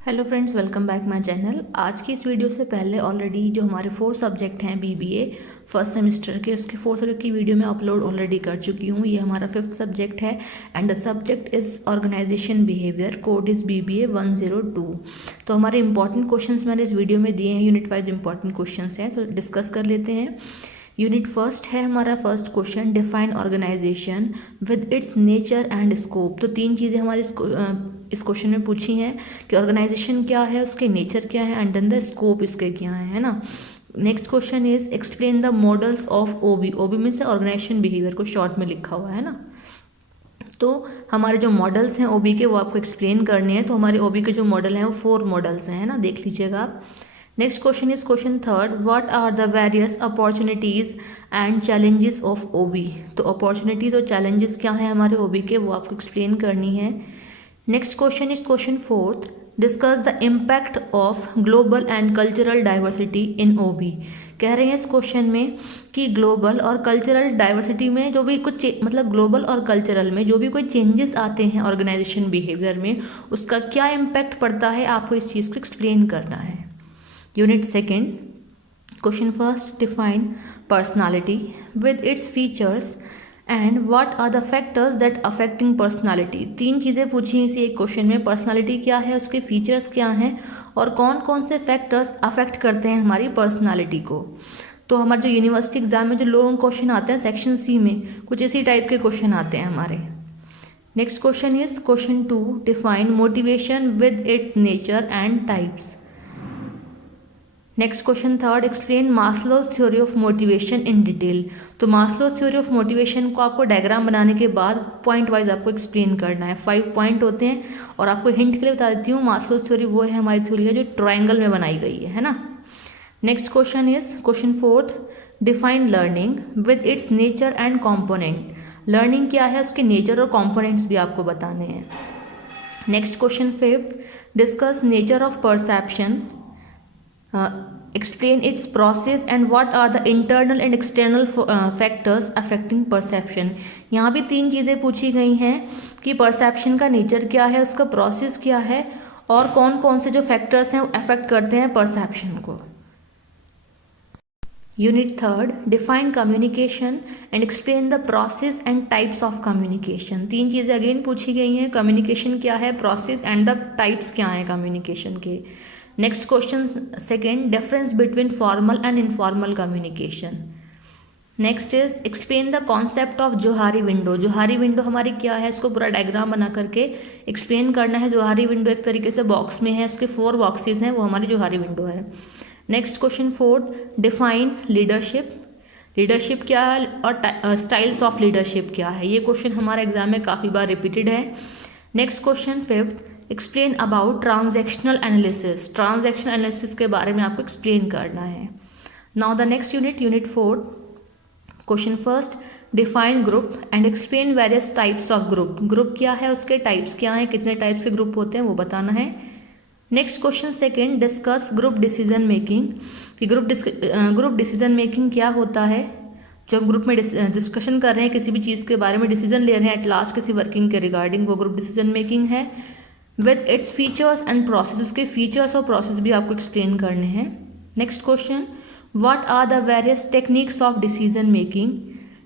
Hello friends, welcome back my channel. आज की इस वीडियो से पहले ऑलरेडी जो हमारे 4 सब्जेक्ट हैं बीबीए फर्स्ट सेमेस्टर के, उसके 4 सब्जेक्ट की वीडियो मैं अपलोड ऑलरेडी कर चुकी हूँ। ये हमारा 5th सब्जेक्ट है and the subject is organisation behaviour, code is BBA 102। तो हमारे इंपॉर्टेंट क्वेश्चंस मैंने इस वीडियो में दिए हैं, यूनिट वाइज इंपॉर्टेंट क्वेश्चंस हैं, तो डिस्कस कर लेते हैं। यूनिट फर्स्ट है हमारा first question, define organisation with its nature and scope. तो 3 चीज़ें हमारे इस क्वेश्चन में पूछी हैं कि ऑर्गेनाइजेशन क्या है, उसके नेचर क्या है एंड देन द स्कोप इसके क्या है ना। Next question is explain the models of OB. OB means से ऑर्गेनाइजेशन बिहेवियर को शॉर्ट में लिखा हुआ है ना। तो हमारे जो मॉडल्स हैं ओबी के वो आपको एक्सप्लेन करने हैं। तो हमारे ओबी के जो मॉडल हैं वो 4 मॉडल्स हैं ना, देख लीजिएगा आप। Next question is question third, what are the various opportunities and challenges of OB. तो अपॉर्चुनिटीज़ और चैलेंजेस क्या हैं हमारे ओबी के, वो आपको एक्सप्लेन करनी है। Next question is question fourth, discuss the impact of global and cultural diversity in OB. कह रहे हैं इस क्वेश्चन में कि ग्लोबल और कल्चरल डाइवर्सिटी में जो भी कुछ मतलब ग्लोबल और कल्चरल में जो भी कोई चेंजेस आते हैं ऑर्गेनाइजेशन बिहेवियर में, उसका क्या इम्पैक्ट पड़ता है, आपको इस चीज़ को एक्सप्लेन करना है। Unit second, question first, define personality with its features and what are the factors that affecting personality. 3 चीज़ें पूछी हैं इसी एक क्वेश्चन में, पर्सनालिटी क्या है, उसके फीचर्स क्या हैं और कौन कौन से फैक्टर्स अफेक्ट करते हैं हमारी पर्सनालिटी को। तो हमारे जो यूनिवर्सिटी एग्जाम में जो लॉन्ग क्वेश्चन आते हैं सेक्शन सी में, कुछ इसी टाइप के क्वेश्चन आते हैं हमारे। Next question is question 2, define motivation with its nature and types. Next question third, explain Maslow's theory of motivation in detail. तो मास्लोज थ्योरी ऑफ मोटिवेशन को आपको डायग्राम बनाने के बाद पॉइंट वाइज आपको एक्सप्लेन करना है। 5 पॉइंट होते हैं और आपको हिंट के लिए बता देती हूँ, मास्लोज थ्योरी वो है हमारी थ्योरी है जो ट्रायंगल में बनाई गई है ना। Next question is question fourth, define learning with its nature and component. Learning क्या है, उसके नेचर और कॉम्पोनेंट्स भी आपको बताने हैं। Next question fifth, discuss nature of perception, explain its process and what are the internal and external factors affecting perception। यहाँ भी 3 चीज़ें पूछी गई हैं कि परसेप्शन का नेचर क्या है, उसका प्रोसेस क्या है और कौन कौन से जो फैक्टर्स हैं वो अफेक्ट करते हैं परसेप्शन को। Unit third, define communication and explain the process and types of communication. 3 चीज़ें अगेन पूछी गई हैं, कम्युनिकेशन क्या है, प्रोसेस एंड द टाइप्स क्या हैं कम्युनिकेशन के। Next question second, difference between formal and informal communication. Next is explain the concept of Johari window. Johari window हमारी क्या है, इसको पूरा डायग्राम बना करके एक्सप्लेन करना है। जोहारी विंडो एक तरीके से बॉक्स में है, उसके 4 बॉक्सेस हैं, वो हमारी जोहारी विंडो है। Next question fourth, define leadership. Leadership क्या है और स्टाइल्स ऑफ लीडरशिप क्या है, ये क्वेश्चन हमारे एग्जाम में काफ़ी बार रिपीटेड है। Next question fifth, explain about transactional analysis. Transactional analysis के बारे में आपको एक्सप्लेन करना है। Now the next unit, unit 4, question first, define group and explain various types of group. Group क्या है, उसके टाइप्स क्या हैं, कितने टाइप्स के ग्रुप होते हैं वो बताना है। Next question second, discuss group decision making. कि ग्रुप डिसीजन मेकिंग क्या होता है। जब ग्रुप में डिस्कशन कर रहे हैं किसी भी चीज़ के बारे में, डिसीजन ले रहे हैं एट लास्ट किसी वर्किंग के रिगार्डिंग, वो ग्रुप डिसीजन मेकिंग है। With its features and process, उसके फीचर्स और प्रोसेस भी आपको एक्सप्लेन करने हैं। Next question, what are the various techniques of decision making.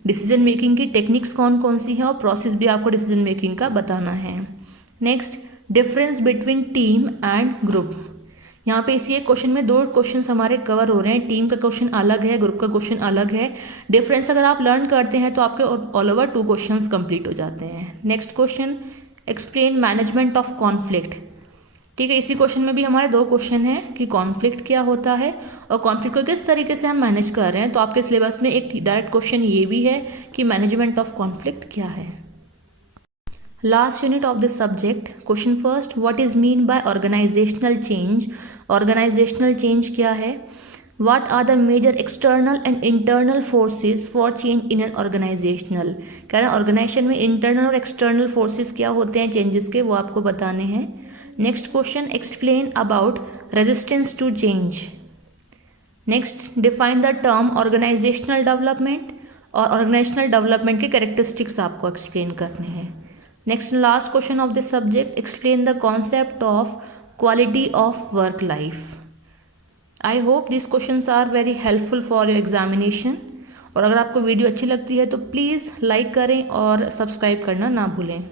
Decision making की टेक्निक्स कौन कौन सी हैं और प्रोसेस भी आपको डिसीजन मेकिंग का बताना है। Next, difference between team and group. यहाँ पे इसी एक क्वेश्चन में 2 क्वेश्चन हमारे कवर हो रहे हैं। टीम का क्वेश्चन अलग है, ग्रुप का क्वेश्चन अलग है। डिफरेंस अगर आप लर्न करते हैं तो आपके ऑल ओवर 2 क्वेश्चन कंप्लीट हो जाते हैं। Next question, explain management of conflict. ठीक है, इसी क्वेश्चन में भी हमारे 2 क्वेश्चन हैं कि कॉन्फ्लिक्ट क्या होता है और कॉन्फ्लिक्ट को किस तरीके से हम मैनेज कर रहे हैं। तो आपके सिलेबस में एक डायरेक्ट क्वेश्चन ये भी है कि मैनेजमेंट ऑफ कॉन्फ्लिक्ट क्या है। Last unit of this subject, question first, what is mean by organisational change. Organisational change क्या है। What are the major external and internal forces for change in an organizational। कह रहे हैं organisation में internal और external forces क्या होते हैं चेंजेस के, वो आपको बताने हैं। Next question, explain about resistance to change. Next, define the term organisational development और ऑर्गेनाइजेशनल डेवलपमेंट के कैरेक्टरिस्टिक्स आपको एक्सप्लेन करने हैं। Next last question of this subject, explain the concept of quality of work life. I hope this questions are very helpful for your examination. और अगर आपको video अच्छी लगती है तो प्लीज़ लाइक करें और सब्सक्राइब करना ना भूलें।